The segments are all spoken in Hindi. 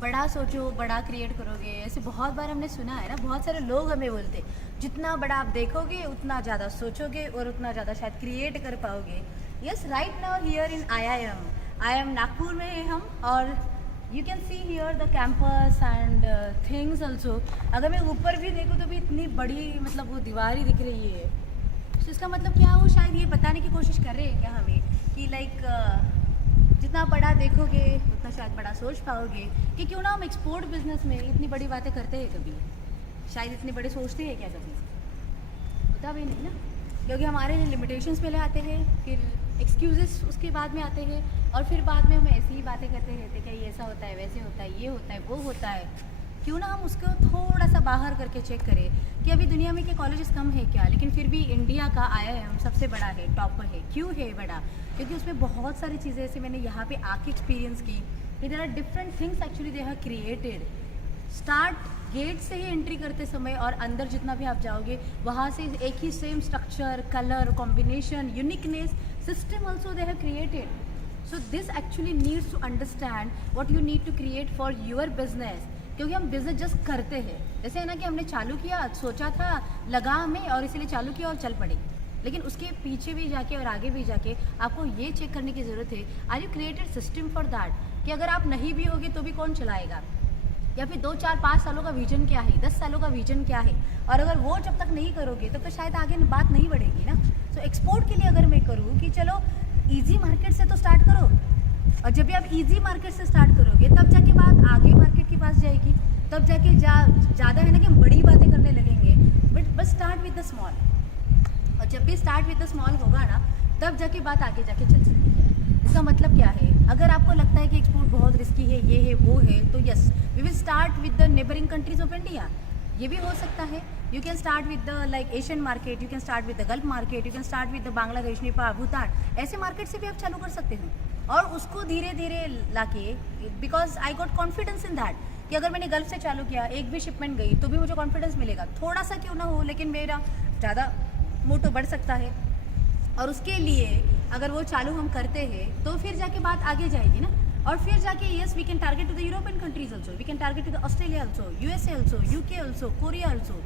बड़ा सोचो बड़ा क्रिएट करोगे, ऐसे बहुत बार हमने सुना है ना, बहुत सारे लोग हमें बोलते जितना बड़ा आप देखोगे उतना ज़्यादा सोचोगे और उतना ज़्यादा शायद क्रिएट कर पाओगे। Yes, right now here in I am Nagpur में है हम, और you can see here the campus and things also. अगर मैं ऊपर भी देखूँ तो भी इतनी बड़ी मतलब वो दीवार ही दिख रही है। तो इसका मतलब क्या, वो शायद ये बताने की कोशिश कर रहे हैं क्या हमें कि जितना बड़ा देखोगे उतना शायद बड़ा सोच पाओगे। कि क्यों ना हम एक्सपोर्ट बिजनेस में इतनी बड़ी बातें करते हैं कभी, शायद इतने बड़े सोचते हैं क्या कभी, होता भी नहीं ना। क्योंकि हमारे लिमिटेशंस पहले आते हैं, फिर एक्सक्यूजेस उसके बाद में आते हैं, और फिर बाद में हम ऐसी ही बातें करते रहते कि ये ऐसा होता है, वैसे होता है, ये होता है, वो होता है। क्यों ना हम उसको थोड़ा सा बाहर करके चेक करें कि अभी दुनिया में के कॉलेजेस कम है क्या, लेकिन फिर भी इंडिया का IIM सबसे बड़ा है, टॉपर है। क्यों है बड़ा? क्योंकि उसमें बहुत सारी चीज़ें ऐसे मैंने यहाँ पे आके एक्सपीरियंस की कि there are different things actually they have created. Start gate से ही एंट्री करते समय और अंदर जितना भी आप जाओगे वहाँ से एक ही same structure, colour combination, uniqueness, system also they have created. So this actually needs to understand what you need to create for your business. क्योंकि हम बिजनेस जस्ट करते हैं, जैसे है ना कि हमने चालू किया, सोचा था, लगा हमें और इसीलिए चालू किया और चल पड़े। लेकिन उसके पीछे भी जाके और आगे भी जाके आपको ये चेक करने की ज़रूरत है, are you created system for that, कि अगर आप नहीं भी होगे तो भी कौन चलाएगा, या फिर 2, 4, 5 सालों का विजन क्या है, 10 सालों का विजन क्या है। और अगर वो जब तक नहीं करोगे तब तो शायद आगे बात नहीं बढ़ेगी ना। सो एक्सपोर्ट के लिए अगर मैं करूँ कि चलो ईजी मार्केट से तो स्टार्ट करो, और जब भी आप इजी मार्केट से स्टार्ट करोगे तब जाके बात आगे मार्केट के पास जाएगी, तब जाके ज़्यादा है ना कि हम बड़ी बातें करने लगेंगे। But start with the small, और जब भी स्टार्ट विद द स्मॉल होगा ना तब जाके बात आगे जाके चल सकती है। इसका मतलब क्या है, अगर आपको लगता है कि एक्सपोर्ट बहुत रिस्की है, ये है वो है, तो yes we will start with the neighbouring countries of India. ये भी हो सकता है। You can start with the like Asian market, you can start with the Gulf market, you can start with the Bangladesh, Nepal, Bhutan, ऐसे मार्केट से भी आप चालू कर सकते हो। और उसको धीरे धीरे लाके, because I got confidence in that, कि अगर मैंने गल्फ से चालू किया, एक भी शिपमेंट गई तो भी मुझे कॉन्फिडेंस मिलेगा, थोड़ा सा क्यों ना हो, लेकिन मेरा ज़्यादा मोटो बढ़ सकता है। और उसके लिए अगर वो चालू हम करते हैं तो फिर जाके बात आगे जाएगी ना। और फिर जाके yes we can target to the European countries also, we can target to the Australia also, USA also, UK also, Korea also.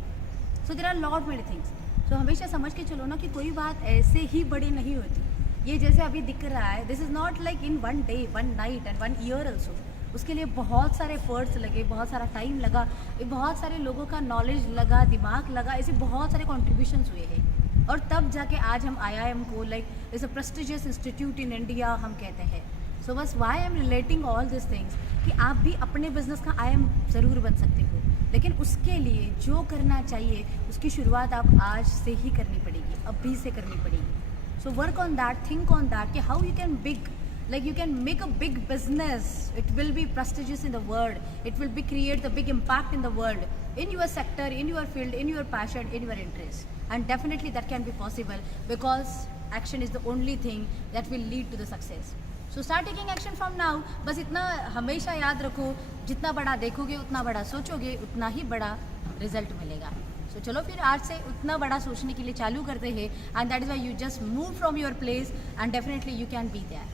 So there are lot many things. So हमेशा समझ के चलो ना कि कोई बात ऐसे ही बड़ी नहीं होती। ये जैसे अभी दिख रहा है, this is not like in 1 day 1 night and 1 year also. उसके लिए बहुत सारे एफर्ट्स लगे, बहुत सारा टाइम लगा, बहुत सारे लोगों का नॉलेज लगा, दिमाग लगा, ऐसे बहुत सारे कॉन्ट्रीब्यूशंस हुए हैं। और तब जाके आज हम IIM को like is a prestigious institute in India हम कहते हैं। सो बस why I am relating all this things कि आप भी अपने बिजनेस का IIM ज़रूर बन सकते हो, लेकिन उसके लिए जो करना चाहिए उसकी शुरुआत आप आज से ही करनी पड़ेगी, अभी से करनी पड़ेगी। So work on that, think on that कि how you can big, like you can make a big business, it will be prestigious in the world, it will be create the big impact in the world, in your sector, in your field, in your passion, in your interest, and definitely that can be possible because action is the only thing that will lead to the success. So start taking action from now. बस इतना हमेशा याद रखो, जितना बड़ा देखोगे उतना बड़ा सोचोगे, उतना ही बड़ा रिजल्ट मिलेगा। तो चलो फिर आज से उतना बड़ा सोचने के लिए चालू करते हैं, and that is why you just move from your place and definitely you can be there.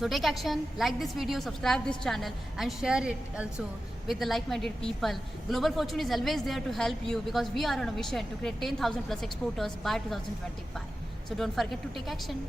So take action, like this video, subscribe this channel and share it also with the like-minded people. Global Fortune is always there to help you because we are on a mission to create 10,000 plus exporters by 2025. So don't forget to take action.